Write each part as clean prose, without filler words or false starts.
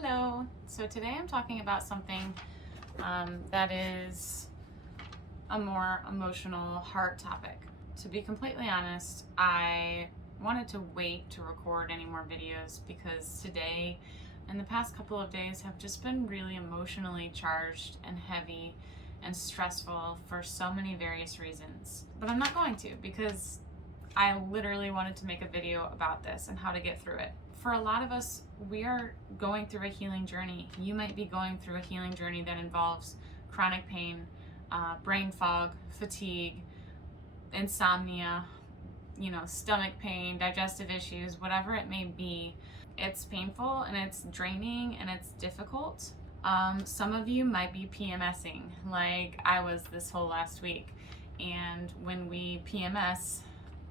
Hello. So today I'm talking about something that is a more emotional heart topic. To be completely honest, I wanted to wait to record any more videos because today and the past couple of days have just been really emotionally charged and heavy and stressful for so many various reasons. But I'm not going to, because I literally wanted to make a video about this and how to get through it. For a lot of us, we are going through a healing journey. You might be going through a healing journey that involves chronic pain, brain fog, fatigue, insomnia, stomach pain, digestive issues, whatever it may be. It's painful and it's draining and it's difficult. Some of you might be PMSing, like I was this whole last week. And when we PMS,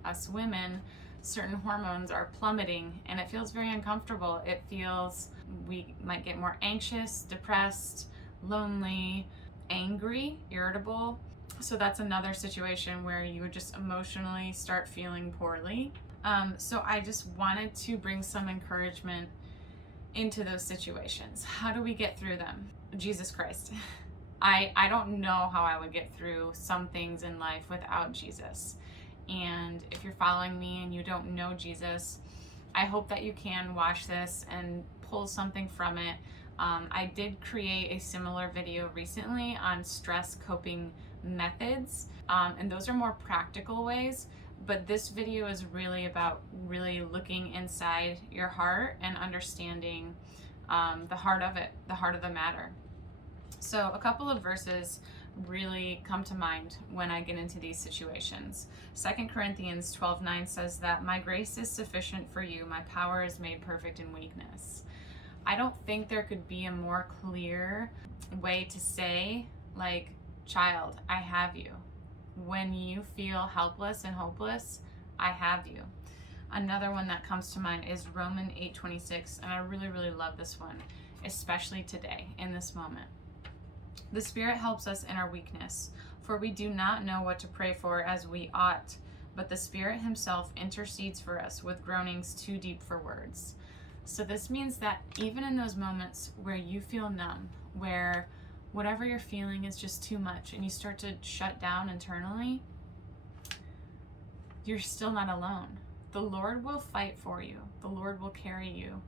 us women, certain hormones are plummeting and it feels very uncomfortable. It feels we might get more anxious, depressed, lonely, angry, irritable. So that's another situation where you would just emotionally start feeling poorly. So I just wanted to bring some encouragement into those situations. How do we get through them? Jesus Christ. I don't know how I would get through some things in life without Jesus. And if you're following me and you don't know Jesus, I hope that you can watch this and pull something from it. I did create a similar video recently on stress coping methods, and those are more practical ways. But this video is really about really looking inside your heart and understanding the heart of it, the heart of the matter. So a couple of verses really come to mind when I get into these situations. 2 Corinthians 12:9 says that my grace is sufficient for you, my power is made perfect in weakness. I don't think there could be a more clear way to say, like, child, I have you. When you feel helpless and hopeless, I have you. Another one that comes to mind is Romans 8:26, and I really love this one, especially today in this moment. The Spirit helps us in our weakness, for we do not know what to pray for as we ought, but the Spirit Himself intercedes for us with groanings too deep for words. So this means that even in those moments where you feel numb, where whatever you're feeling is just too much and you start to shut down internally, you're still not alone. The Lord will fight for you. The Lord will carry you.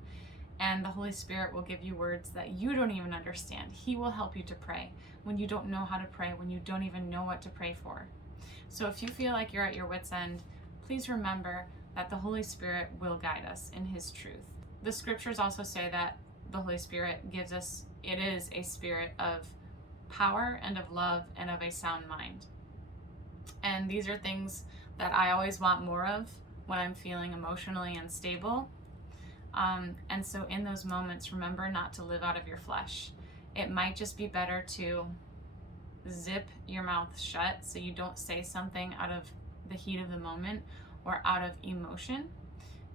And the Holy Spirit will give you words that you don't even understand. He will help you to pray when you don't know how to pray, when you don't even know what to pray for. So if you feel like you're at your wit's end, please remember that the Holy Spirit will guide us in His truth. The scriptures also say that the Holy Spirit gives us, it is a spirit of power and of love and of a sound mind. And these are things that I always want more of when I'm feeling emotionally unstable. And so in those moments, remember not to live out of your flesh. It might just be better to zip your mouth shut so you don't say something out of the heat of the moment or out of emotion,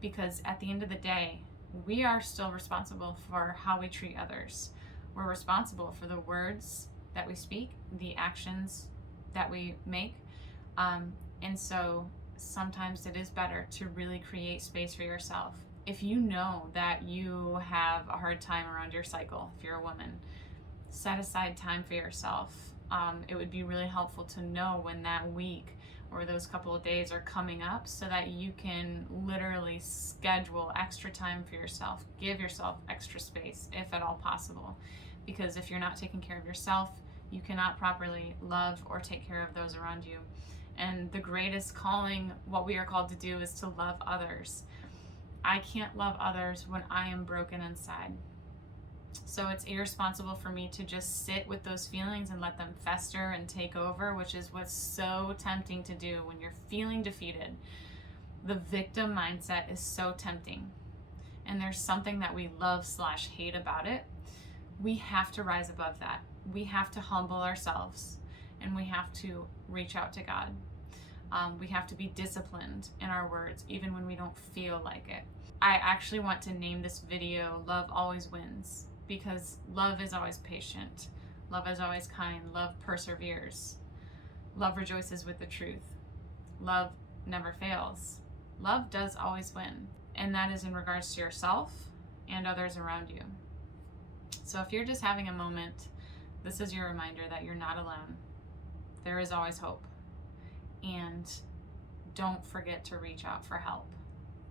because at the end of the day, we are still responsible for how we treat others. We're responsible for the words that we speak, the actions that we make. And so sometimes it is better to really create space for yourself. If you know that you have a hard time around your cycle, if you're a woman, set aside time for yourself. It would be really helpful to know when that week or those couple of days are coming up so that you can literally schedule extra time for yourself. Give yourself extra space, if at all possible. Because if you're not taking care of yourself, you cannot properly love or take care of those around you. And the greatest calling, what we are called to do, is to love others. I can't love others when I am broken inside. So it's irresponsible for me to just sit with those feelings and let them fester and take over, which is what's so tempting to do when you're feeling defeated. The victim mindset is so tempting. And there's something that we love/hate about it. We have to rise above that. We have to humble ourselves and we have to reach out to God. We have to be disciplined in our words, even when we don't feel like it. I actually want to name this video Love Always Wins, because love is always patient. Love is always kind. Love perseveres. Love rejoices with the truth. Love never fails. Love does always win. And that is in regards to yourself and others around you. So if you're just having a moment, this is your reminder that you're not alone. There is always hope. And don't forget to reach out for help.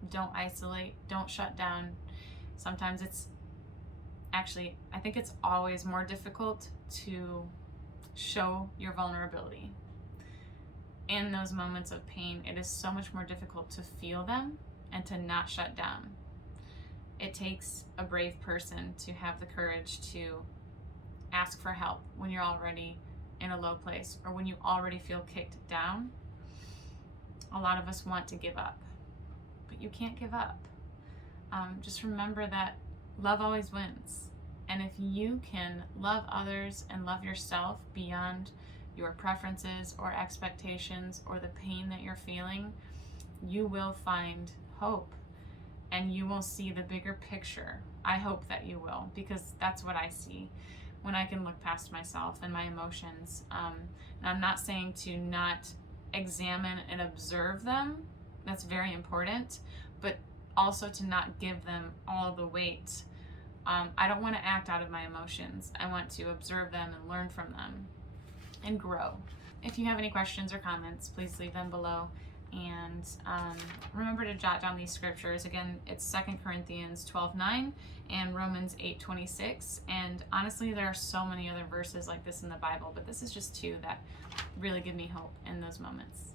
Don't isolate, don't shut down. Sometimes I think it's always more difficult to show your vulnerability. In those moments of pain, it is so much more difficult to feel them and to not shut down. It takes a brave person to have the courage to ask for help when you're already in a low place or when you already feel kicked down. A lot of us want to give up, but you can't give up. Just remember that love always wins. And if you can love others and love yourself beyond your preferences or expectations or the pain that you're feeling, you will find hope and you will see the bigger picture. I hope that you will, because that's what I see when I can look past myself and my emotions. And I'm not saying to not examine and observe them. That's very important, but also to not give them all the weight. I don't want to act out of my emotions. I want to observe them and learn from them and grow. If you have any questions or comments, please leave them below. And remember to jot down these scriptures. Again, it's 2 Corinthians 12:9 and Romans 8:26. And honestly, there are so many other verses like this in the Bible, but this is just two that really give me hope in those moments.